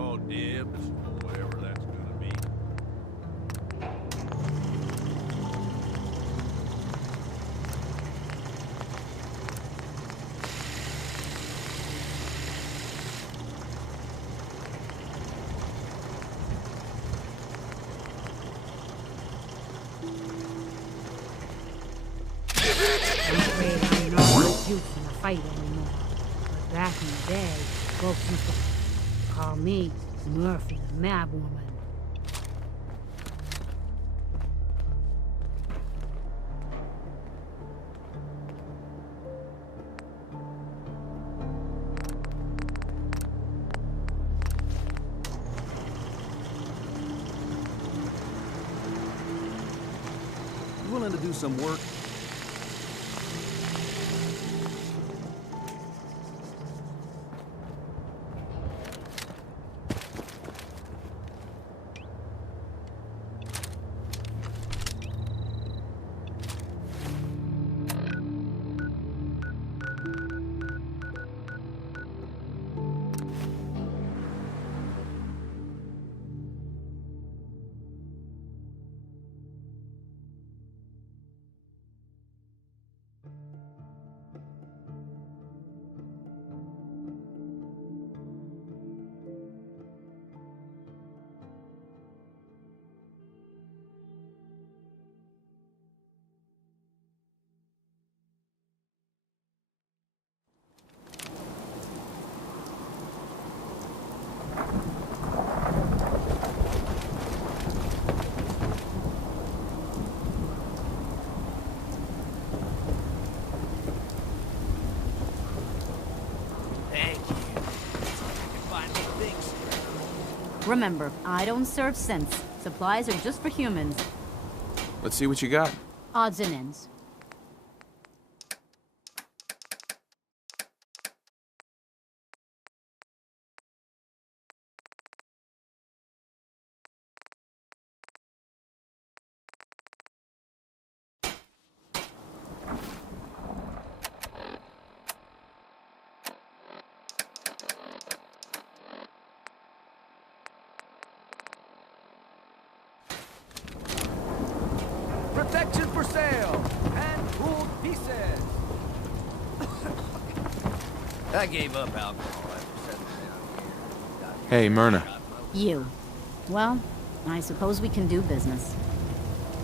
call dibs, whatever that's gonna be. I'm afraid I'm not much use in a fight anymore. But back in the day, folks used to call me Murphy the Mad Woman. You willing to do some work? Remember, I don't serve sense. Supplies are just for humans. Let's see what you got. Odds and ends. Protection for sale! Hand-pulled pieces! I gave up alcohol after settling down here. Hey, Myrna. You. Well, I suppose we can do business.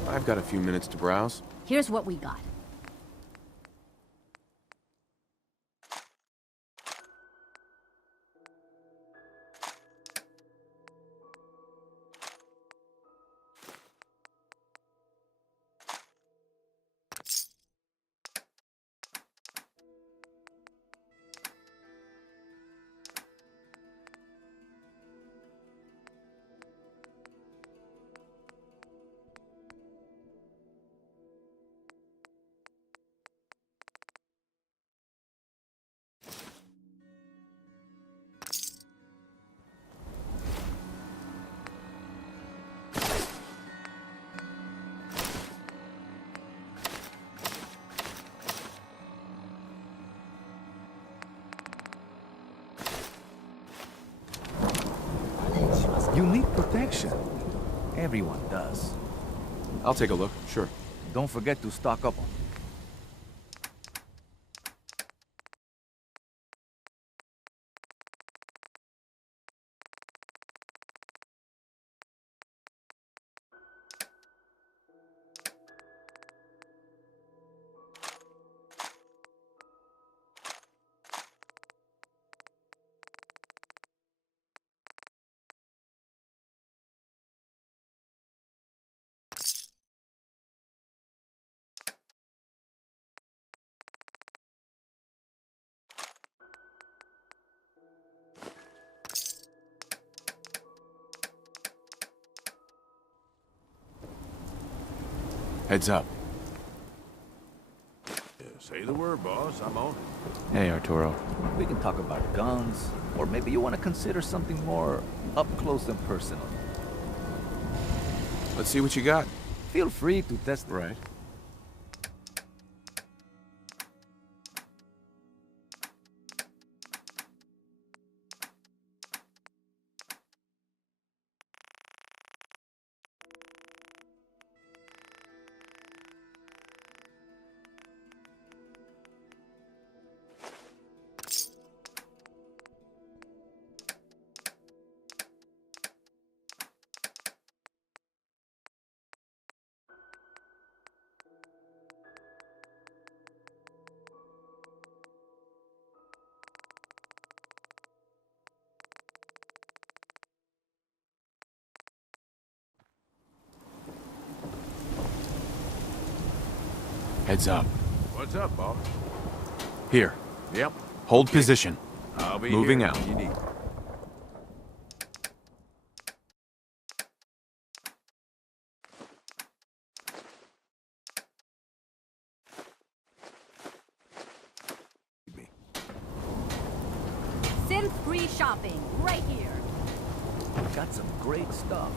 I've got a few minutes to browse. Here's what we got. You need protection. Everyone does. I'll take a look, sure. Don't forget to stock up on Heads up. Yeah, say the word, boss. I'm on it. Hey, Arturo. We can talk about guns, or maybe you want to consider something more up close and personal. Let's see what you got. Feel free to test it. Right. Heads up. What's up, boss? Here. Yep. Hold position. I'll be Moving here out. if you need. Synth-free shopping, right here. Got some great stuff.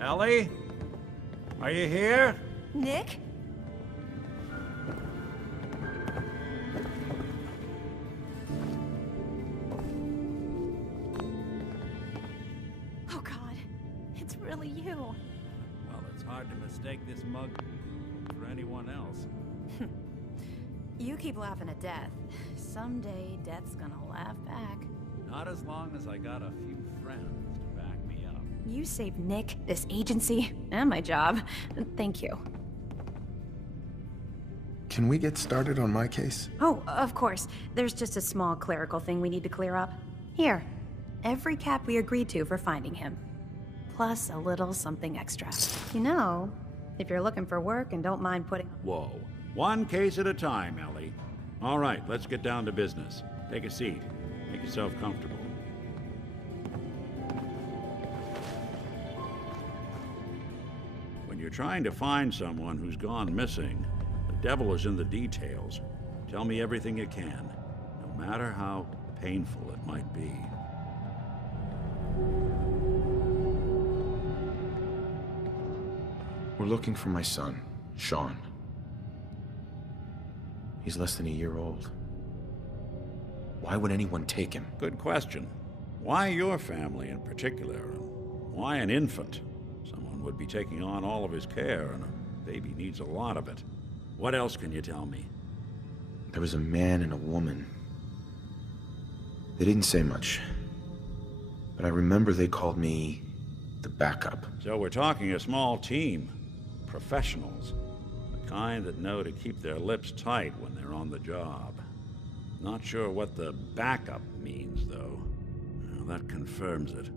Ellie? Are you here? Nick? Oh God, it's really you. Well, it's hard to mistake this mug for anyone else. You keep laughing at death. Someday, death's gonna laugh back. Not as long as I got a few friends to back me up. You saved Nick, this agency, and my job. Thank you. Can we get started on my case? Oh, of course. There's just a small clerical thing we need to clear up. Here, every cap we agreed to for finding him. Plus a little something extra. You know, if you're looking for work and don't mind putting... Whoa. One case at a time, Ellie. All right, let's get down to business. Take a seat. Make yourself comfortable. When you're trying to find someone who's gone missing, the devil is in the details. Tell me everything you can, no matter how painful it might be. We're looking for my son, Sean. He's less than a year old. Why would anyone take him? Good question. Why your family in particular? And why an infant? Someone would be taking on all of his care, and a baby needs a lot of it. What else can you tell me? There was a man and a woman. They didn't say much. But I remember they called me the backup. So we're talking a small team. Professionals. The kind that know to keep their lips tight when they're on the job. Not sure what the backup means, though. Well, that confirms it.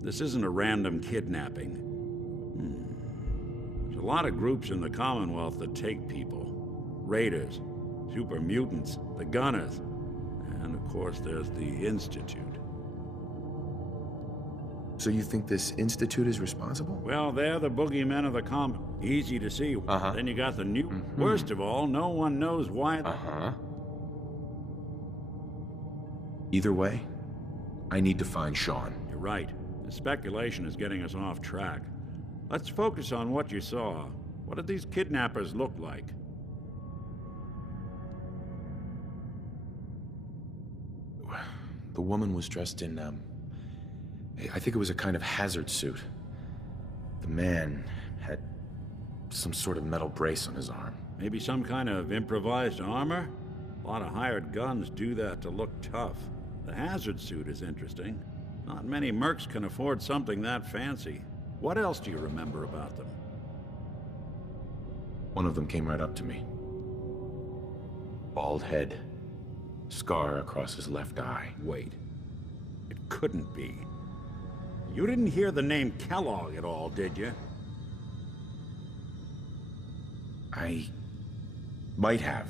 This isn't a random kidnapping. There's a lot of groups in the Commonwealth that take people. Raiders, super mutants, the Gunners, and of course there's the Institute. So you think this institute is responsible? Well, they're the boogeymen of the common. Easy to see. Then you got the new. Worst of all, no one knows why. Either way, I need to find Sean. You're right. The speculation is getting us off track. Let's focus on what you saw. What did these kidnappers look like? The woman was dressed in, I think it was a kind of hazard suit. The man had some sort of metal brace on his arm. Maybe some kind of improvised armor? A lot of hired guns do that to look tough. The hazard suit is interesting. Not many mercs can afford something that fancy. What else do you remember about them? One of them came right up to me. Bald head. Scar across his left eye. Wait. It couldn't be. You didn't hear the name Kellog at all, did you? I might have.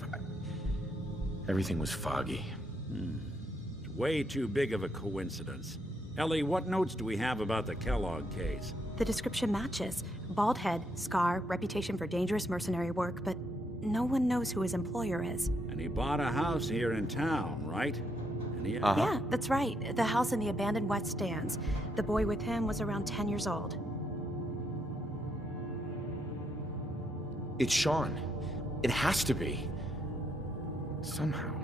Everything was foggy. It's way too big of a coincidence. Ellie, what notes do we have about the Kellog case? The description matches. Bald head, scar, reputation for dangerous mercenary work, but no one knows who his employer is. And he bought a house here in town, right? And he... Yeah, that's right. The house in the abandoned West Stands. The boy with him was around 10 years old. It's Sean. It has to be. Somehow.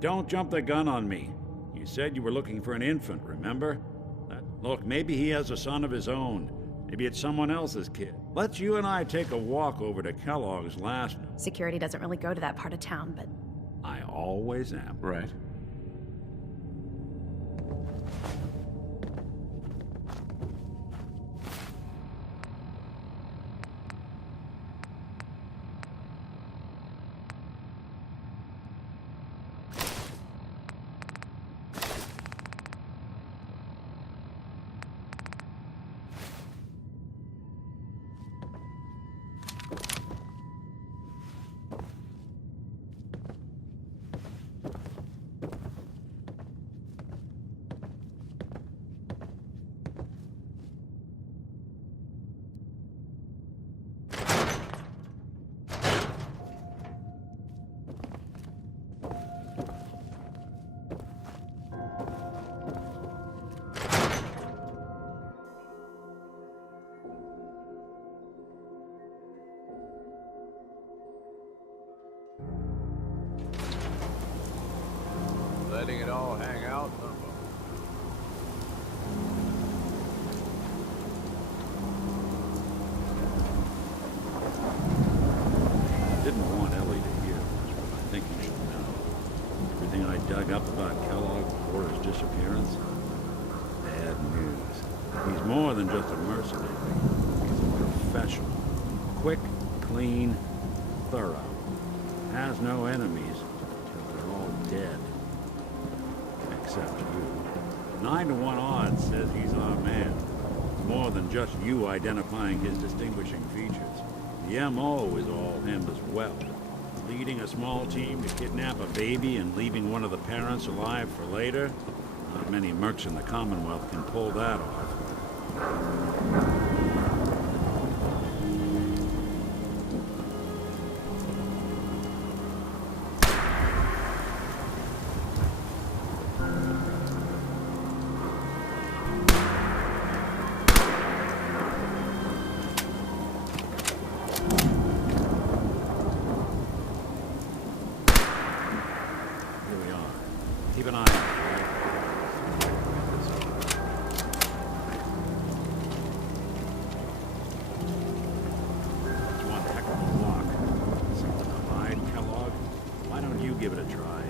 Don't jump the gun on me. You said you were looking for an infant, remember? Look, maybe he has a son of his own. Maybe it's someone else's kid. Let's you and I take a walk over to Kellogg's last... Security doesn't really go to that part of town, but... I always am. Right. all hang out. I didn't want Ellie to hear this, but I think you should know. Everything I dug up about Kellog before his disappearance? Bad news. He's more than just a mercenary. He's a professional. Quick, clean, thorough. Has no enemies until they're all dead. Except you. 9 to 1 odds says he's our man. More than just you identifying his distinguishing features. The M.O. is all him as well. Leading a small team to kidnap a baby and leaving one of the parents alive for later? Not many mercs in the Commonwealth can pull that off. Keep an eye on it, right? It's one heck of a walk. Something to hide, Kellogg? Why don't you give it a try?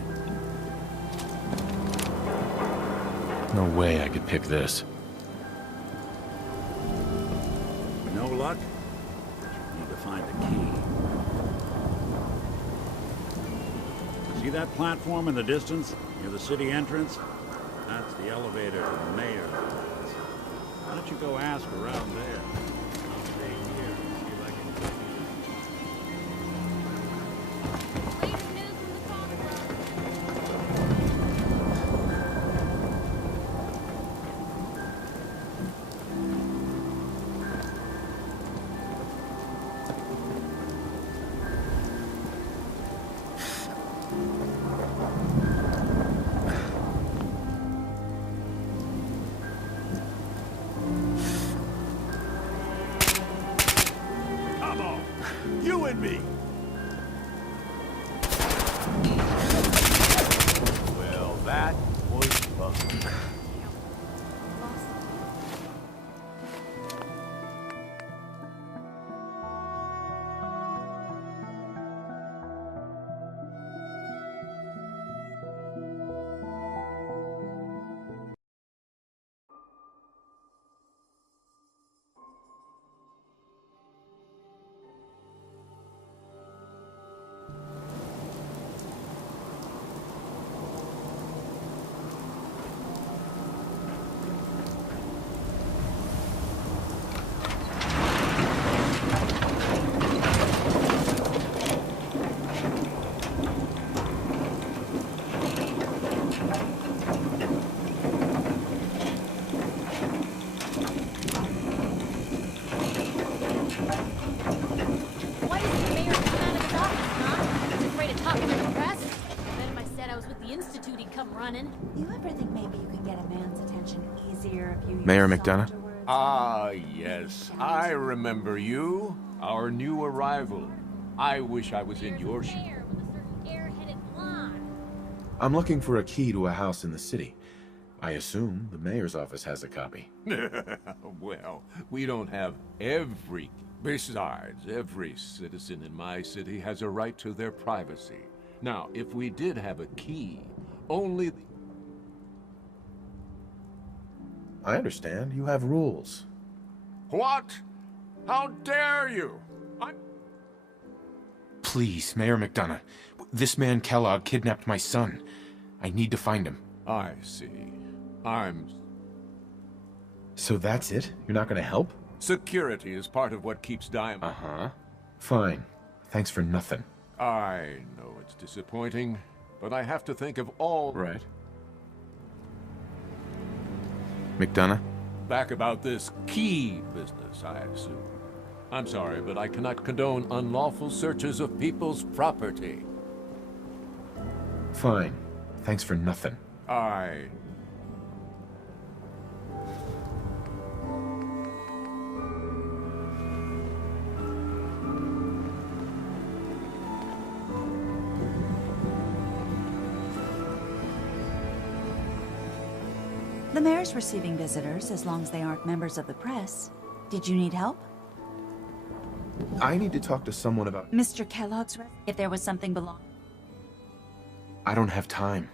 No way I could pick this. No luck? Need to find the key. See that platform in the distance? Near the city entrance? That's the elevator to the mayor's office. Why don't you go ask around there? I'll stay here and see if I can... You and me. Well, that was fun. You ever think maybe you can get a man's attention easier if you use Mayor softer McDonough? words? Ah, yes. I remember you. Our new arrival. I wish I was in your shoes. I'm looking for a key to a house in the city. I assume the mayor's office has a copy. Well, we don't have every... Besides, every citizen in my city has a right to their privacy. Now, if we did have a key, only... I understand. You have rules. What? How dare you? Please, Mayor McDonough. This man Kellogg kidnapped my son. I need to find him. I see. So that's it? You're not gonna help? Security is part of what keeps Diamond... Uh-huh. Fine. Thanks for nothing. I know it's disappointing, but I have to think of all... Right. McDonough? Back about this key business, I assume. I'm sorry, but I cannot condone unlawful searches of people's property. Fine. Thanks for nothing. The mayor's receiving visitors as long as they aren't members of the press. Did you need help? I need to talk to someone about... Mr. Kellogg's if there was something belonging. I don't have time.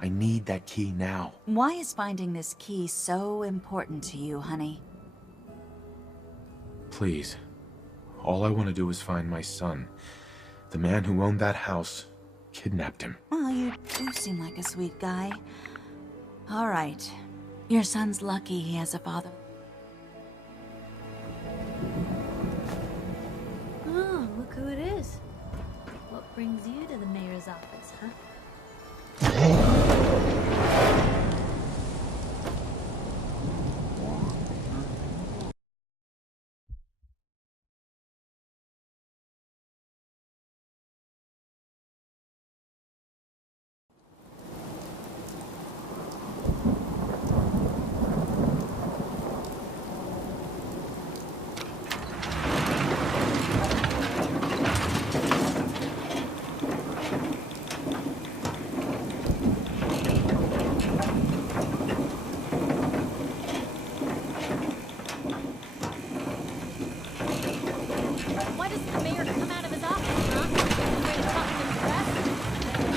I need that key now. Why is finding this key so important to you, honey? Please. All I want to do is find my son. The man who owned that house kidnapped him. Well, you do seem like a sweet guy. All right. Your son's lucky he has a father. Oh, look who it is. What brings you to the mayor's office, huh? Why doesn't the mayor come out of his office, huh? Afraid of talking to the press?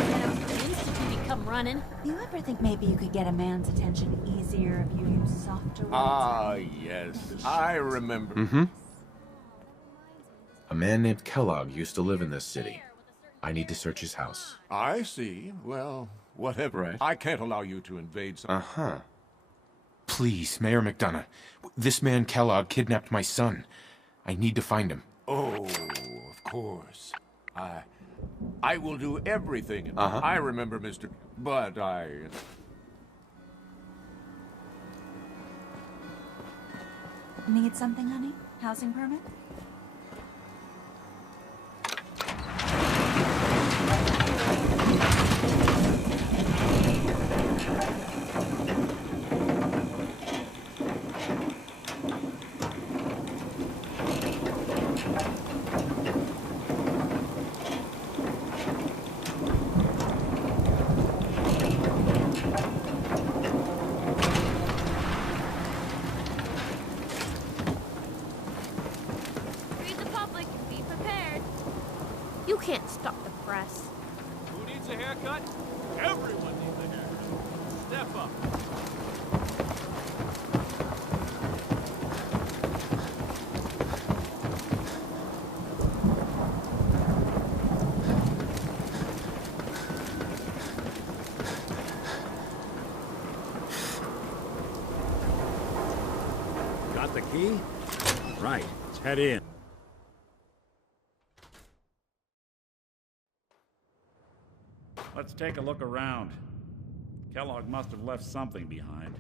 Get out to the institute and come running. Do you ever think maybe you could get a man's attention easier if you use softer words? Ah, yes. I remember. Mm-hmm. A man named Kellogg used to live in this city. I need to search his house. I see. Well, whatever. Right. I can't allow you to invade some... Uh-huh. Please, Mayor McDonough. This man Kellogg kidnapped my son. I need to find him. Oh, of course. I will do everything. Uh-huh. I remember, Mr. But I... Need something, honey? Housing permit? Read the public. Be prepared. You can't stop the press. Who needs a haircut? Everyone needs a haircut. Step up. Got the key? Right. Let's head in. Let's take a look around. Kellogg must have left something behind.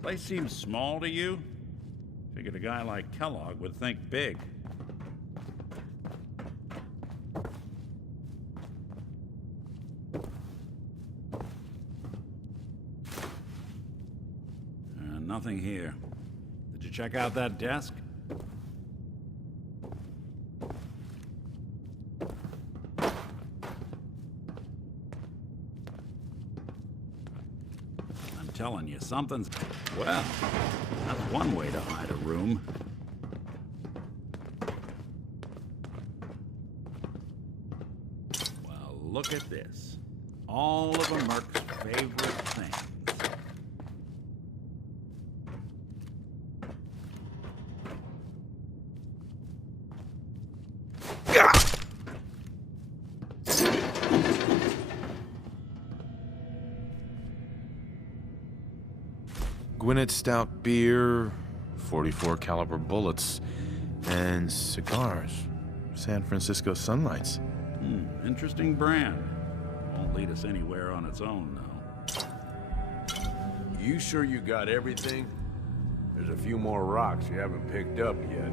Place seems small to you? Figured a guy like Kellogg would think big. Nothing here. Did you check out that desk? I'm telling you, something's... Well, that's one way to hide a room. Well, look at this. All of a Merc's favorite things. Gwinnett Stout beer, 44 caliber bullets, and cigars. San Francisco Sunlights. Interesting brand. Won't lead us anywhere on its own, though. You sure you got everything? There's a few more rocks you haven't picked up yet.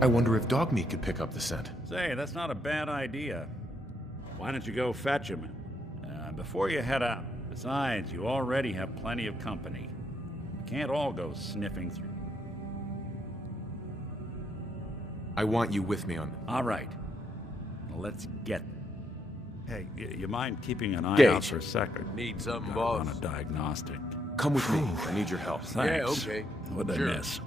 I wonder if dog meat could pick up the scent. Say, that's not a bad idea. Why don't you go fetch him? Before you head out, Besides, you already have plenty of company. You can't all go sniffing through. I want you with me on this. All right. Well, let's get... Hey, you mind keeping an eye Gage. out for a second? Need something, Gotta boss? run a diagnostic. Come with me. I need your help. Thanks. Yeah, okay. What'd I Sure. miss?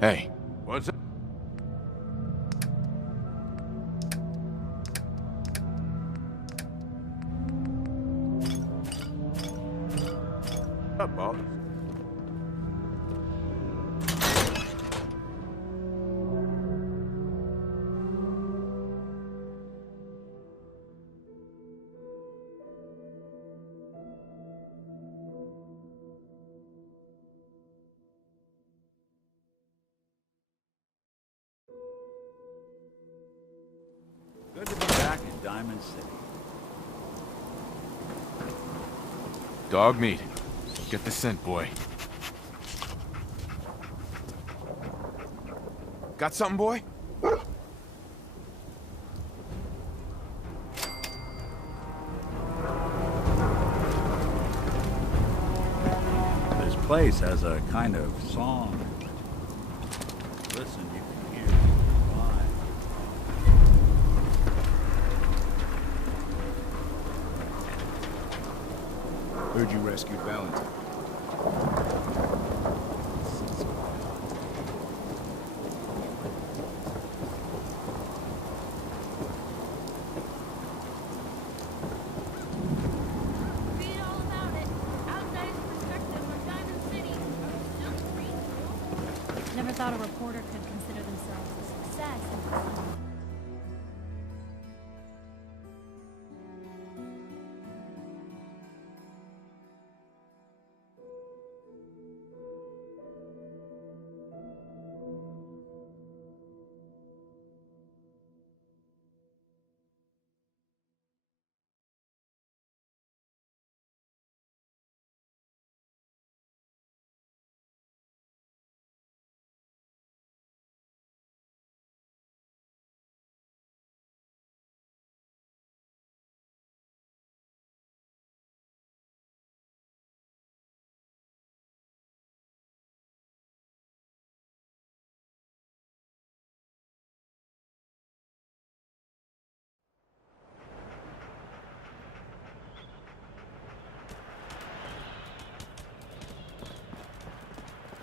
Hey, What's up? Up, boss? Good to be back in Diamond City. dog meat. Get the scent, boy. Got something, boy? This place has a kind of song. Listen, you can hear it Heard you rescued Valentine. Read all about it. Outsider's perspective on Diamond City. Still free. Never thought a reporter could consider themselves a success until someone...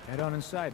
Head on inside.